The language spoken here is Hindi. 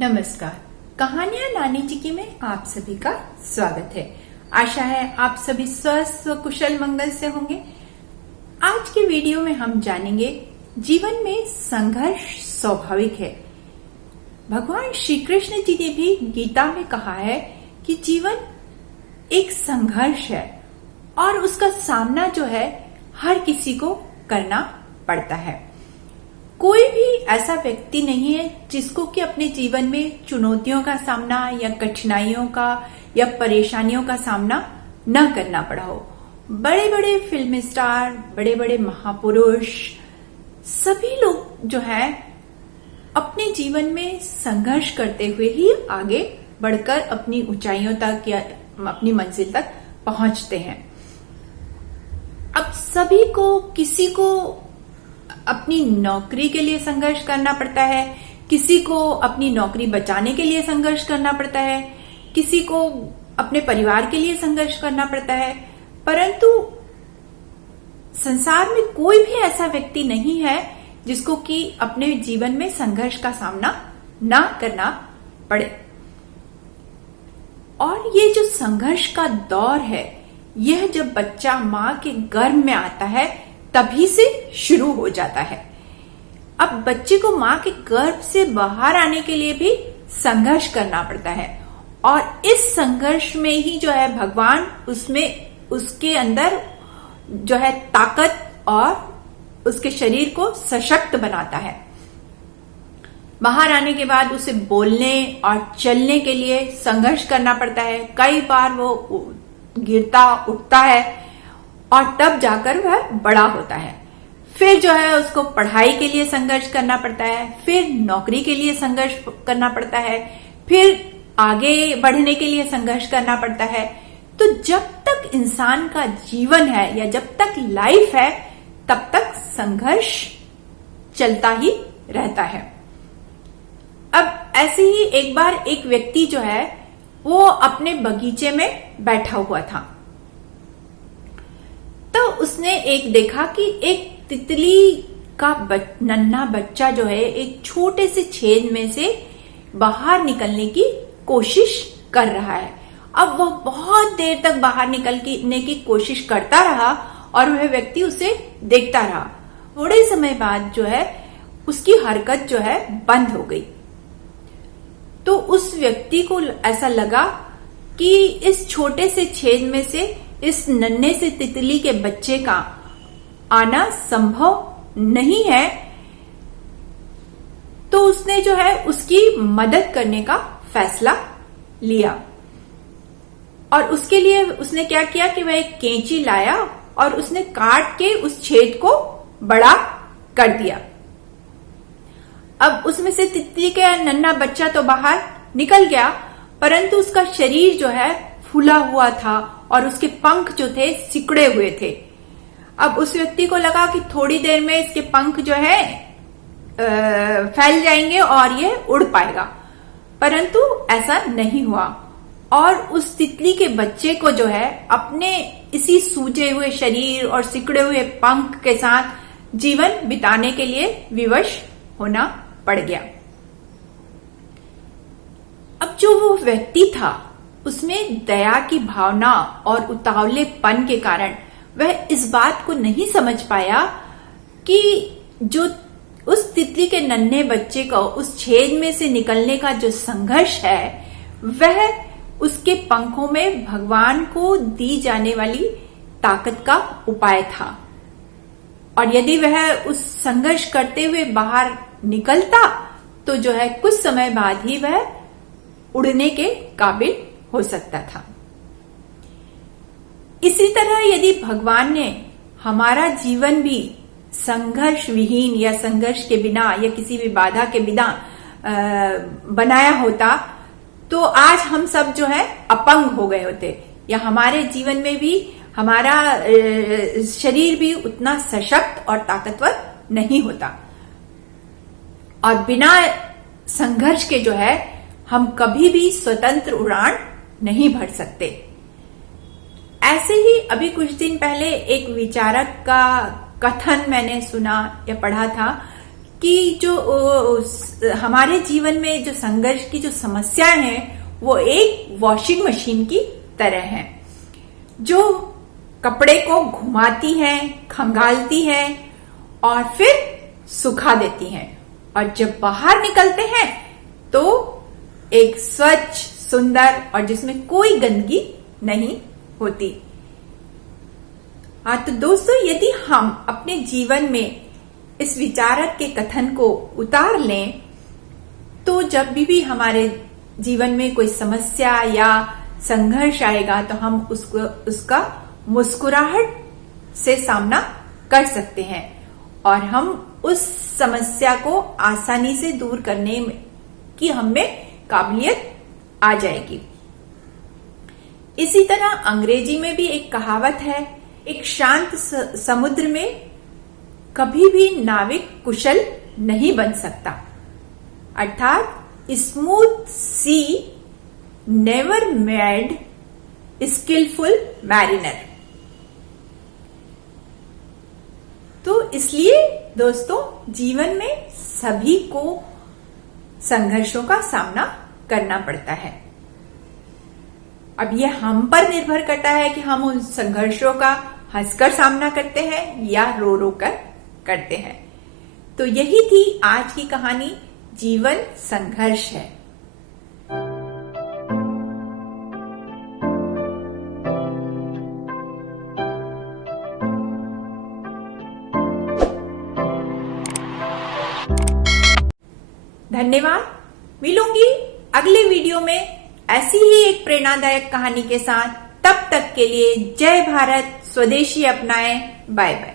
नमस्कार। कहानियां नानी जी की में आप सभी का स्वागत है। आशा है आप सभी स्वस्थ व कुशल मंगल से होंगे। आज की वीडियो में हम जानेंगे जीवन में संघर्ष स्वाभाविक है। भगवान श्री कृष्ण जी ने भी गीता में कहा है कि जीवन एक संघर्ष है और उसका सामना जो है हर किसी को करना पड़ता है। कोई भी ऐसा व्यक्ति नहीं है जिसको कि अपने जीवन में चुनौतियों का सामना या कठिनाइयों का या परेशानियों का सामना न करना पड़ा हो। बड़े बड़े फिल्म स्टार, बड़े बड़े महापुरुष, सभी लोग जो है अपने जीवन में संघर्ष करते हुए ही आगे बढ़कर अपनी ऊंचाइयों तक या अपनी मंजिल तक पहुंचते हैं। अब सभी को, किसी को अपनी नौकरी के लिए संघर्ष करना पड़ता है, किसी को अपनी नौकरी बचाने के लिए संघर्ष करना पड़ता है, किसी को अपने परिवार के लिए संघर्ष करना पड़ता है, परंतु संसार में कोई भी ऐसा व्यक्ति नहीं है जिसको कि अपने जीवन में संघर्ष का सामना ना करना पड़े। और ये जो संघर्ष का दौर है, यह जब बच्चा मां के गर्भ में आता है तभी से शुरू हो जाता है। अब बच्चे को मां के गर्भ से बाहर आने के लिए भी संघर्ष करना पड़ता है और इस संघर्ष में ही जो है भगवान उसके अंदर जो है ताकत और उसके शरीर को सशक्त बनाता है। बाहर आने के बाद उसे बोलने और चलने के लिए संघर्ष करना पड़ता है। कई बार वो गिरता उठता है और तब जाकर वह बड़ा होता है। फिर जो है उसको पढ़ाई के लिए संघर्ष करना पड़ता है, फिर नौकरी के लिए संघर्ष करना पड़ता है, फिर आगे बढ़ने के लिए संघर्ष करना पड़ता है। तो जब तक इंसान का जीवन है या जब तक लाइफ है तब तक संघर्ष चलता ही रहता है। अब ऐसे ही एक बार एक व्यक्ति जो है वो अपने बगीचे में बैठा हुआ था। तो उसने एक देखा कि एक तितली का नन्हा बच्चा जो है एक छोटे से छेद में से बाहर निकलने की कोशिश कर रहा है। अब वह बहुत देर तक बाहर निकलने की कोशिश करता रहा और वह व्यक्ति उसे देखता रहा। थोड़े समय बाद जो है उसकी हरकत जो है बंद हो गई। तो उस व्यक्ति को ऐसा लगा कि इस छोटे से छेद में से इस नन्हे से तितली के बच्चे का आना संभव नहीं है। तो उसने जो है उसकी मदद करने का फैसला लिया और उसके लिए उसने क्या किया कि वह एक कैंची लाया और उसने काट के उस छेद को बड़ा कर दिया। अब उसमें से तितली का नन्हा बच्चा तो बाहर निकल गया, परंतु उसका शरीर जो है फूला हुआ था और उसके पंख जो थे सिकुड़े हुए थे। अब उस व्यक्ति को लगा कि थोड़ी देर में इसके पंख जो है फैल जाएंगे और ये उड़ पाएगा, परंतु ऐसा नहीं हुआ और उस तितली के बच्चे को जो है अपने इसी सूजे हुए शरीर और सिकुड़े हुए पंख के साथ जीवन बिताने के लिए विवश होना पड़ गया। अब जो वो व्यक्ति था उसमें दया की भावना और उतावलेपन के कारण वह इस बात को नहीं समझ पाया कि जो उस तितली के नन्हे बच्चे को उस छेद में से निकलने का जो संघर्ष है वह उसके पंखों में भगवान को दी जाने वाली ताकत का उपाय था। और यदि वह उस संघर्ष करते हुए बाहर निकलता तो जो है कुछ समय बाद ही वह उड़ने के काबिल हो सकता था। इसी तरह यदि भगवान ने हमारा जीवन भी संघर्ष विहीन या संघर्ष के बिना या किसी भी बाधा के बिना बनाया होता तो आज हम सब जो है अपंग हो गए होते या हमारे जीवन में भी हमारा शरीर भी उतना सशक्त और ताकतवर नहीं होता और बिना संघर्ष के जो है हम कभी भी स्वतंत्र उड़ान नहीं भर सकते। ऐसे ही अभी कुछ दिन पहले एक विचारक का कथन मैंने सुना या पढ़ा था कि जो हमारे जीवन में जो संघर्ष की जो समस्याएं हैं वो एक वॉशिंग मशीन की तरह हैं, जो कपड़े को घुमाती हैं, खंगालती हैं और फिर सुखा देती हैं, और जब बाहर निकलते हैं तो एक स्वच्छ, सुंदर और जिसमें कोई गंदगी नहीं होती। तो दोस्तों, यदि हम अपने जीवन में इस विचारक के कथन को उतार लें तो जब भी हमारे जीवन में कोई समस्या या संघर्ष आएगा तो हम उसका मुस्कुराहट से सामना कर सकते हैं और हम उस समस्या को आसानी से दूर करने की हम में काबिलियत आ जाएगी। इसी तरह अंग्रेजी में भी एक कहावत है, एक शांत समुद्र में कभी भी नाविक कुशल नहीं बन सकता, अर्थात स्मूथ सी नेवर मेड स्किलफुल मैरिनर। तो इसलिए दोस्तों, जीवन में सभी को संघर्षों का सामना करना पड़ता है। अब यह हम पर निर्भर करता है कि हम उन संघर्षों का हंसकर सामना करते हैं या रो रो कर करते हैं। तो यही थी आज की कहानी, जीवन संघर्ष है। धन्यवाद। मिलूंगी अगले वीडियो में ऐसी ही एक प्रेरणादायक कहानी के साथ। तब तक के लिए जय भारत, स्वदेशी अपनाएं। Bye bye.